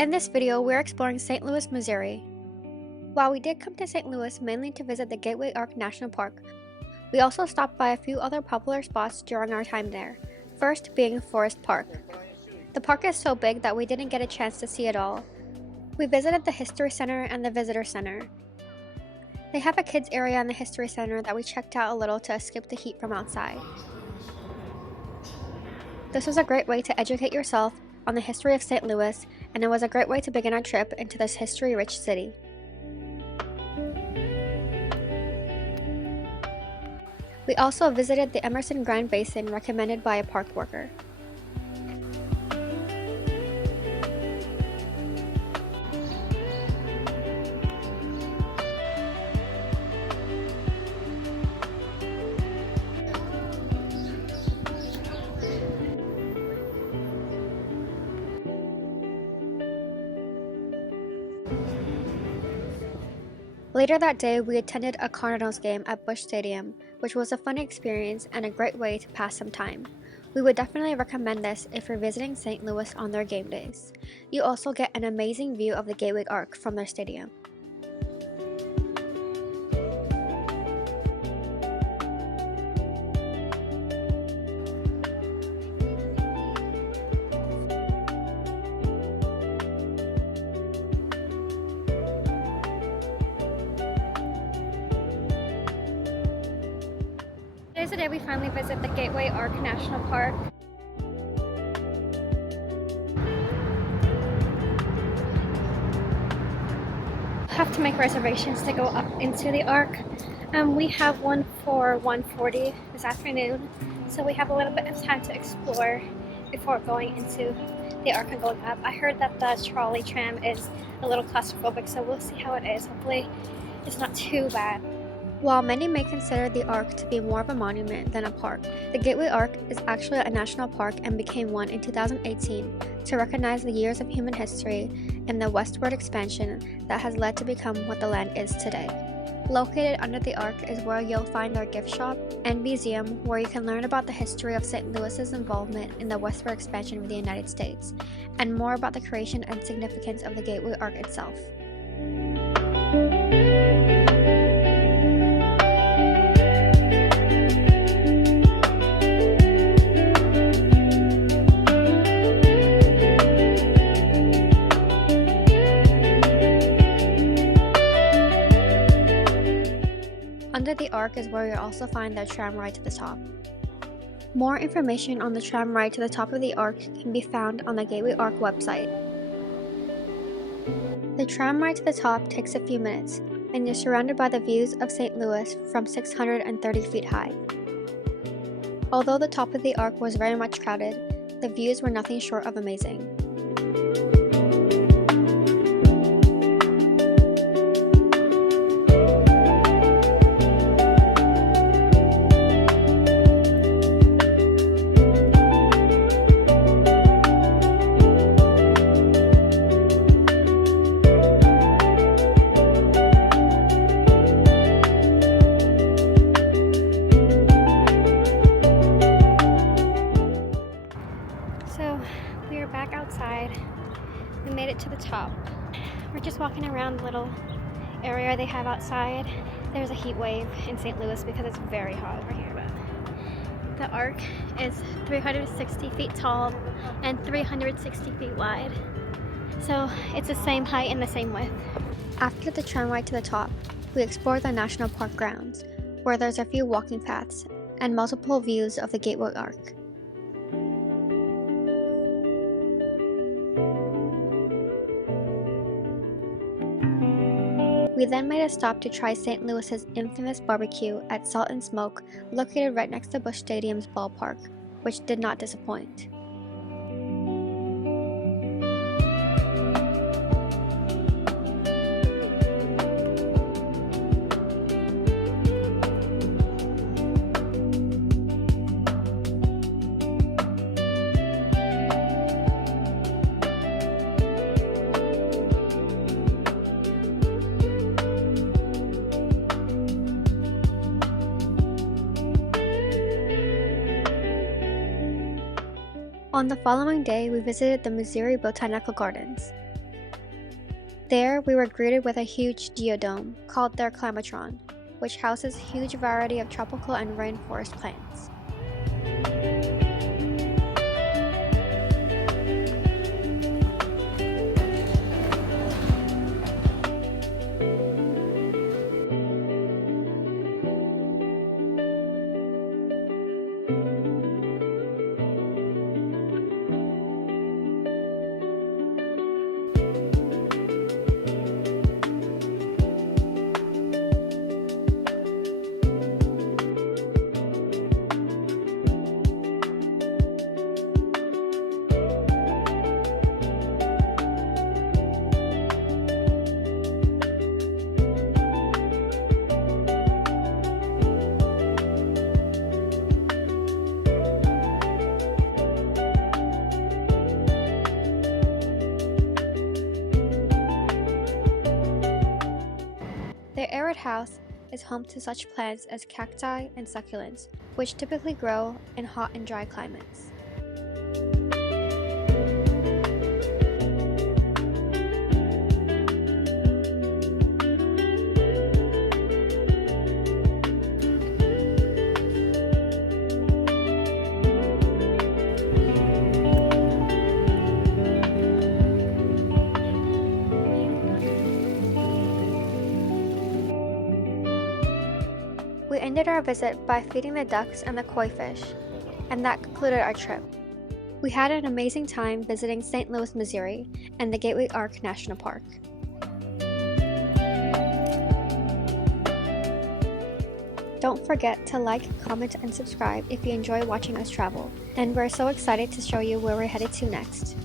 In this video, we're exploring St. Louis, Missouri. While we did come to St. Louis mainly to visit the Gateway Arc National Park, we also stopped by a few other popular spots during our time there, first being Forest Park. The park is so big that we didn't get a chance to see it all. We visited the History Center and the Visitor Center. They have a kids area in the History Center that we checked out a little to escape the heat from outside. This was a great way to educate yourself on the history of St. Louis, and it was a great way to begin our trip into this history-rich city. We also visited the Emerson Grand Basin recommended by a park worker. Later that day, we attended a Cardinals game at Busch Stadium, which was a fun experience and a great way to pass some time. We would definitely recommend this if you're visiting St. Louis on their game days. You also get an amazing view of the Gateway Arc from their stadium. Today's the day we finally visit the Gateway Arc National Park. Have to make reservations to go up into the Arc. We have one for 1:40 this afternoon, so we have a little bit of time to explore before going into the Arc and going up. I heard that the trolley tram is a little claustrophobic, so we'll see how it is. Hopefully it's not too bad. While many may consider the Arc to be more of a monument than a park, the Gateway Arc is actually a national park and became one in 2018 to recognize the years of human history and the westward expansion that has led to become what the land is today. Located under the Arc is where you'll find our gift shop and museum, where you can learn about the history of St. Louis's involvement in the westward expansion of the United States, and more about the creation and significance of the Gateway Arc itself. Under the Arc is where you'll also find the tram ride to the top. More information on the tram ride to the top of the Arc can be found on the Gateway Arc website. The tram ride to the top takes a few minutes, and you're surrounded by the views of St. Louis from 630 feet high. Although the top of the Arc was very much crowded, the views were nothing short of amazing. We are back outside. We made it to the top. We're just walking around the little area they have outside. There's a heat wave in St. Louis because it's very hot over here. But the Arc is 360 feet tall and 360 feet wide. So it's the same height and the same width. After the tram ride to the top, we explored the National Park grounds, where there's a few walking paths and multiple views of the Gateway Arc. We then made a stop to try St. Louis's infamous barbecue at Salt and Smoke, located right next to Busch Stadium's ballpark, which did not disappoint. On the following day, we visited the Missouri Botanical Gardens. There, we were greeted with a huge geodome called their Climatron, which houses a huge variety of tropical and rainforest plants. Their arid house is home to such plants as cacti and succulents, which typically grow in hot and dry climates. We ended our visit by feeding the ducks and the koi fish, and that concluded our trip. We had an amazing time visiting St. Louis, Missouri, and the Gateway Ark National Park. Don't forget to like, comment, and subscribe if you enjoy watching us travel, and we're so excited to show you where we're headed to next.